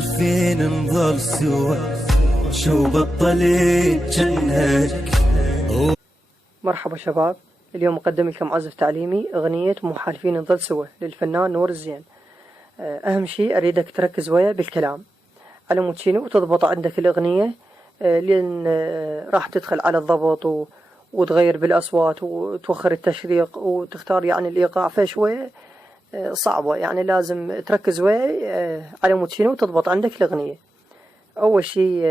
محالفين نظل سوا، شو بطلت جنك. مرحبا شباب، اليوم أقدم لكم عزف تعليمي أغنية محالفين نظل سوا للفنان نور الزين. أهم شيء أريدك تركز ويا بالكلام على مود شنو وتضبط عندك الأغنية، لأن راح تدخل على الضبط وتغير بالأصوات وتوخر التشريق وتختار يعني الإيقاع، فشوية صعبة، يعني لازم تركز ويا على مود شنو وتضبط عندك الأغنية. أول شيء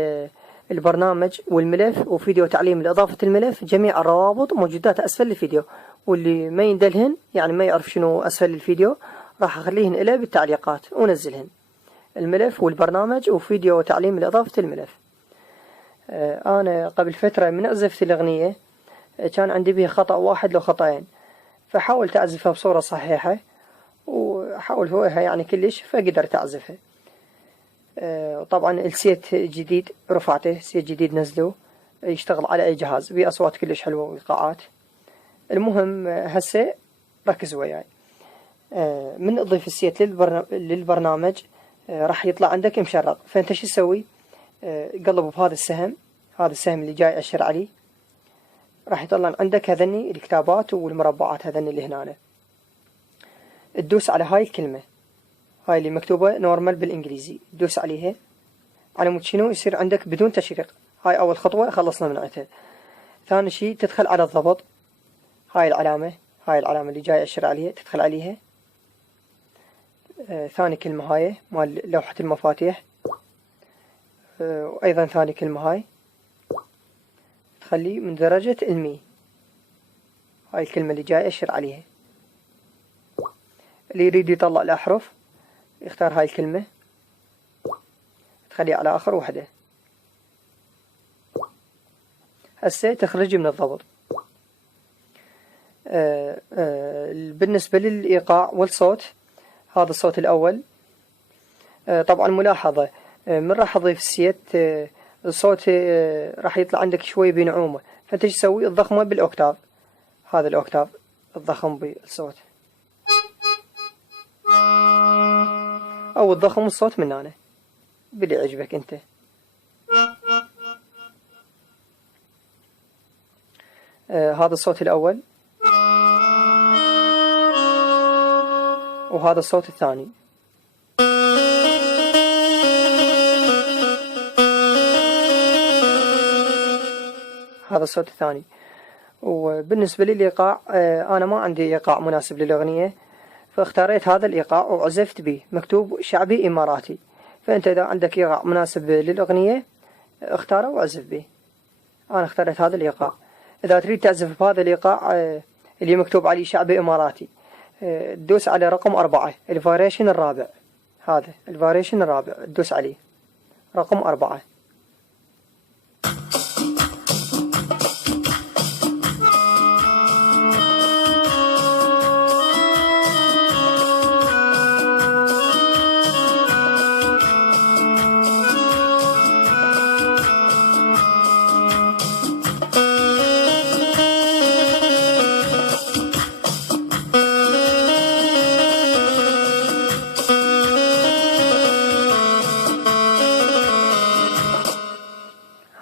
البرنامج والملف وفيديو تعليم لإضافة الملف، جميع الروابط موجودات أسفل الفيديو، واللي ما يندلهن يعني ما يعرف شنو أسفل الفيديو راح أخليهن إليه بالتعليقات ونزلهن، الملف والبرنامج وفيديو تعليم لإضافة الملف. أنا قبل فترة من عزفت الأغنية كان عندي بها خطأ واحد لو خطأين، فحاولت أعزفها بصورة صحيحة وحاول هوها يعني كلش، فقدرت أعزفها. طبعا السيت جديد رفعته، سيت جديد نزله يشتغل على أي جهاز بأصوات كلش حلوة وإيقاعات. المهم هسه ركز وياي، من أضيف السيت للبرنامج راح يطلع عندك مشرق، فأنت شو تسوي؟ قلب بهذا السهم، هذا السهم اللي جاي أشر عليه راح يطلع عندك هذني الكتابات والمربعات هذني اللي هنا. تدوس على هاي الكلمة، هاي اللي مكتوبة نورمال بالإنجليزي، تدوس عليها على مود شنو يصير عندك بدون تشريق. هاي أول خطوة خلصنا من عندها. ثاني شيء تدخل على الضبط، هاي العلامة اللي جاي أشر عليها تدخل عليها. ثاني كلمة هاي مال لوحة المفاتيح، وأيضا ثاني كلمة هاي تخلي من درجة المي، هاي الكلمة اللي جاي أشر عليها. اللي يريد يطلع الأحرف يختار هاي الكلمة تخليها على آخر وحدة. هسه تخرج من الضبط. بالنسبة للإيقاع والصوت، هذا الصوت الأول. طبعا ملاحظة، من راح أضيف السيت الصوت راح يطلع عندك شوي بنعومة، فأنت شو تسوي؟ الضخمة بالأوكتاف، هذا الأوكتاف الضخم بالصوت، أو الضخم الصوت من هنا باللي يعجبك أنت. هذا الصوت الأول، وهذا الصوت الثاني. هذا الصوت الثاني. وبالنسبة للإيقاع، أنا ما عندي إيقاع مناسب للأغنية، فاختاريت هذا الإيقاع وعزفت به، مكتوب شعبي إماراتي، فأنت إذا عندك إيقاع مناسب للأغنية اختاره وعزف به. أنا اختاريت هذا الإيقاع. إذا تريد تعزف بهذا الإيقاع اللي مكتوب عليه شعبي إماراتي، تدوس على رقم 4، الفاريشن الرابع، هذا الفاريشن الرابع تدوس عليه رقم 4.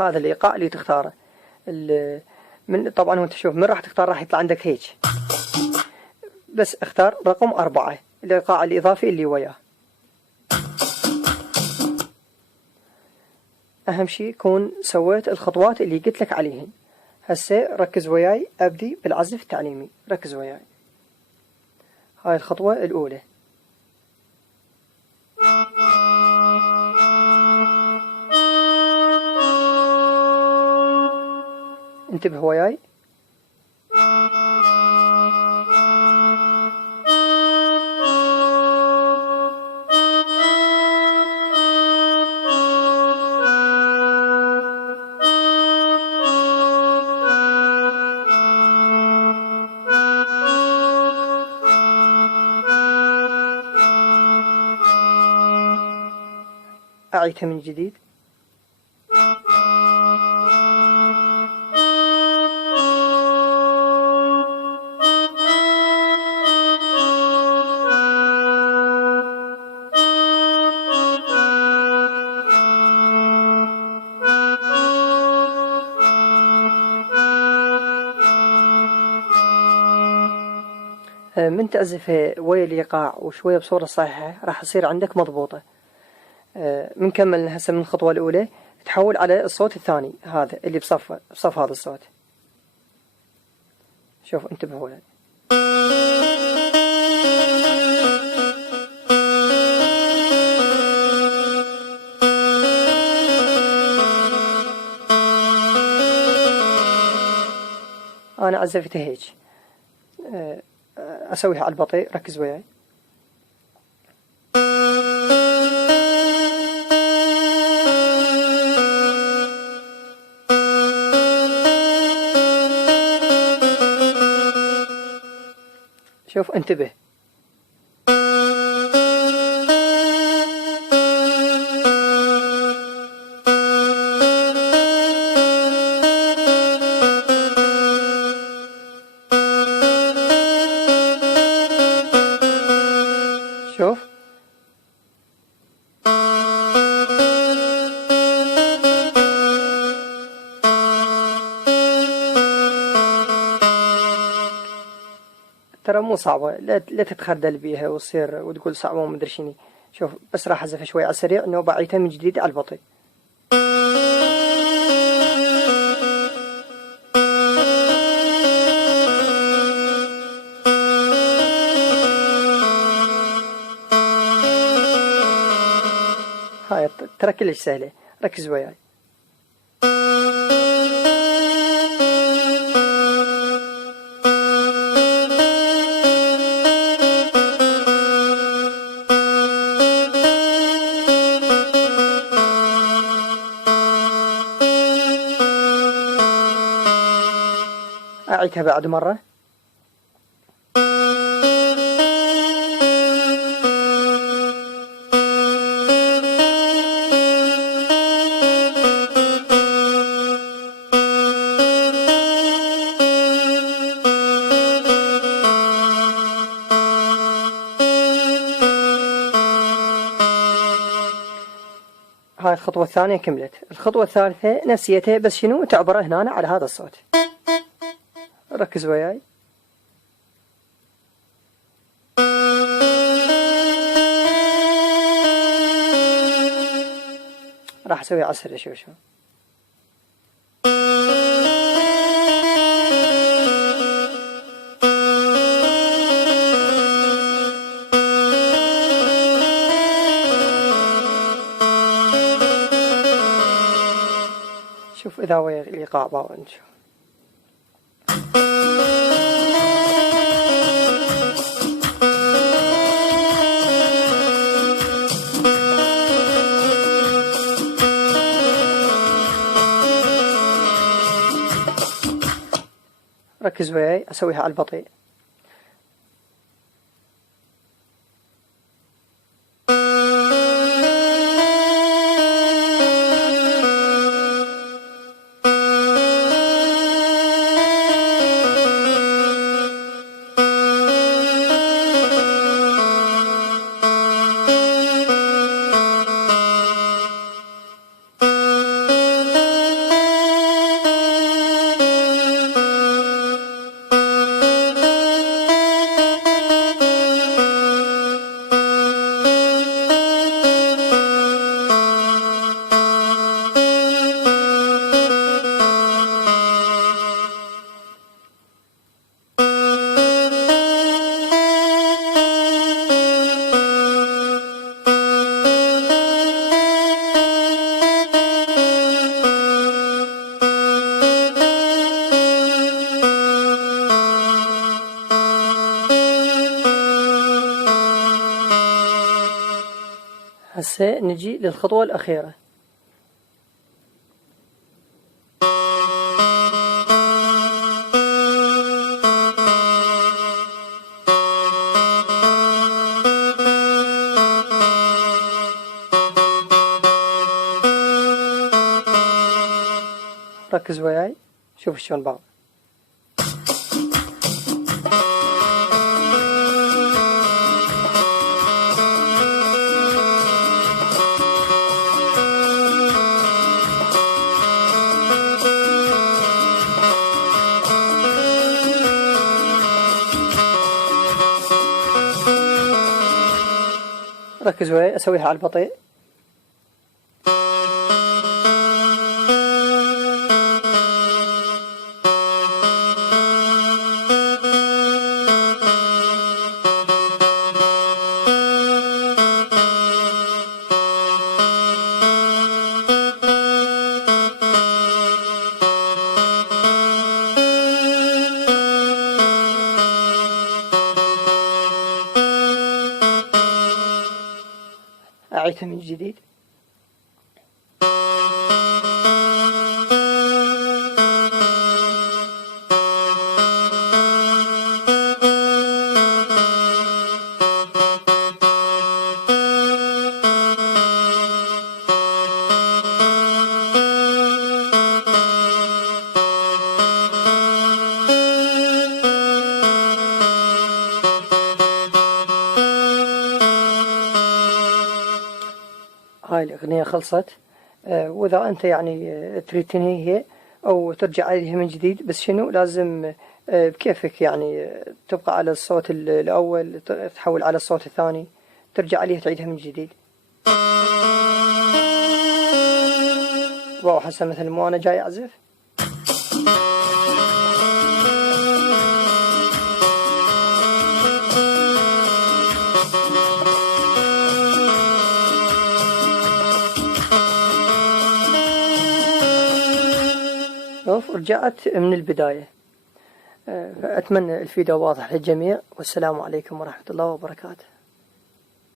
هذا الإيقاع اللي تختاره. من طبعا وانت شوف من راح تختار راح يطلع عندك هيك، بس اختار رقم 4 الإيقاع الإضافي اللي وياه. أهم شيء كون سويت الخطوات اللي قلت لك عليهن. هسه ركز وياي، أبدي بالعزف التعليمي، ركز وياي. هاي الخطوة الأولى، انتبه وياي. أعيدها من جديد. من تعزفه ويا الإيقاع وشوية بصورة صحيحة راح يصير عندك مضبوطة. بنكمل هسه من الخطوة الأولى، تحول على الصوت الثاني هذا اللي بصف هذا الصوت. شوف انتبه ولد. أنا عزفته هيك، أسويها على البطيء، ركز وياي. شوف انتبه. شوف ترى مو صعبة، لا تتخردل بيها وتصير وتقول صعبة ومدري شني. شوف بس راح أعزفها شوي على السريع، إنه بعيتها من جديد على البطيء. هاي ترى كلش سهلة، ركز وياي. أعيدها بعد مرة. هاي الخطوة الثانية كملت. الخطوة الثالثة نفسيتها، بس شنو تعبره هنا على هذا الصوت. ركز وياي. راح اسوي عسر شو. شوف اذا ويا الايقاع باون. شوف ركز وياي، أسويها على البطيء. هسه نجي للخطوة الأخيرة. ركز وياي، شوف شلون بعض. ركز وياي أسويها على البطيء. أعيدها من جديد. هاي الأغنية خلصت. وإذا أنت يعني تريد تنهيها أو ترجع عليها من جديد، بس شنو لازم بكيفك يعني تبقى على الصوت الأول، تحول على الصوت الثاني، ترجع عليها تعيدها من جديد. واو حسن مثل مو أنا جاي أعزف. شوف رجعت من البداية. أتمنى الفيديو واضح للجميع، والسلام عليكم ورحمة الله وبركاته.